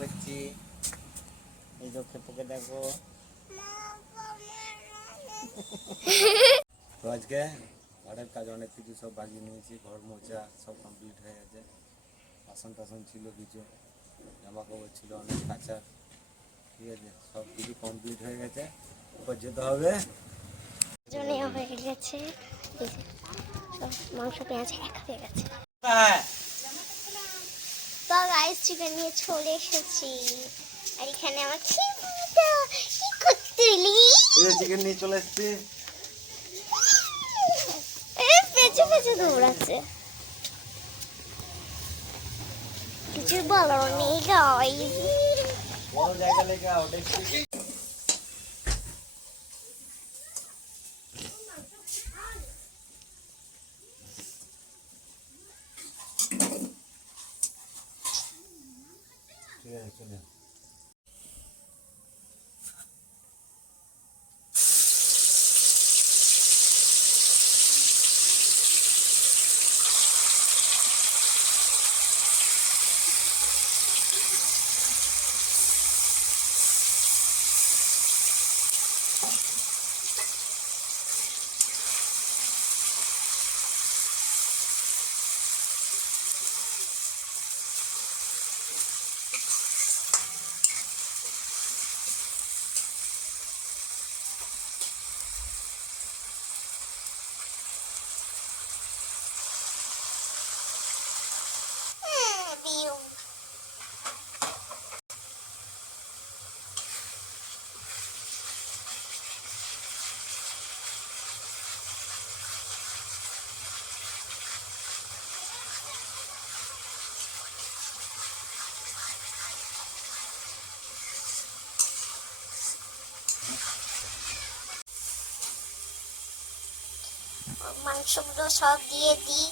করছি। এই যে খেপোকে দেখো। তো আজকে ঘরের কাজ অনেক কিছু সব বাগিয়ে নিয়েছি। ঘর মোছা সব কমপ্লিট হয়ে গেছে। বাসন টাসন ছিল কিছু, জামা কাপড় ছিল অনেক কাঁচা। ঠিক আছে, সব কিছু কমপ্লিট হয়ে গেছে। এবার যেতে হবে। হয়ে গেছে মাংস পেঁয়াজ একা হয়ে গেছে। তো গাইস চিকেন নিয়ে চলে এসেছি। আর এখানে আমার চিমটা কি করতেলি চিকেন নিয়ে চলে এসেছি। পেঁচে পেঁচে দৌড়াচ্ছে, কিছু বলো নেই গাইস। বড় জায়গা লেগে আও দেখছি। ঠিক আছে চলে মাংসগুলো সব দিয়ে দিই।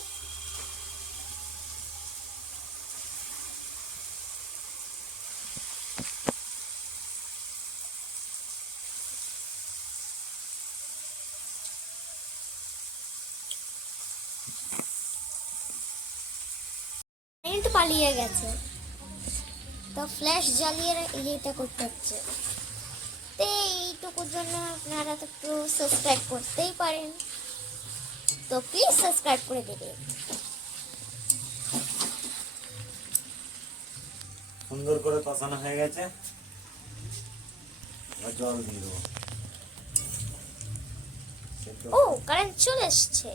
তো পালিয়ে গেছে, তো ফ্ল্যাশ জ্বালিয়ে এটা করতে হচ্ছে। তো এইটুকুর জন্য আপনারা তো একটু সাবস্ক্রাইব করতেই পারেন, তো প্লিজ সাবস্ক্রাইব করে দেবেন। সুন্দর করে কষানো হয়ে গেছে। জল দিয়ে দেবো। ও কারেন্ট চলে এসছে।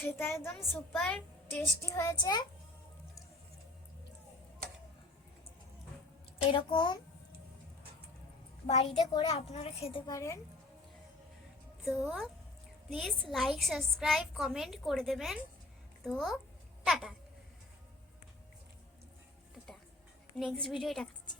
খেতে একদম সুপার টেস্টি হয়েছে। এরকম বাড়িতে করে আপনারা খেতে পারেন। তো প্লিজ লাইক সাবস্ক্রাইব কমেন্ট করে দেবেন। তো টাটা টাটা, নেক্সট ভিডিও রাখছি।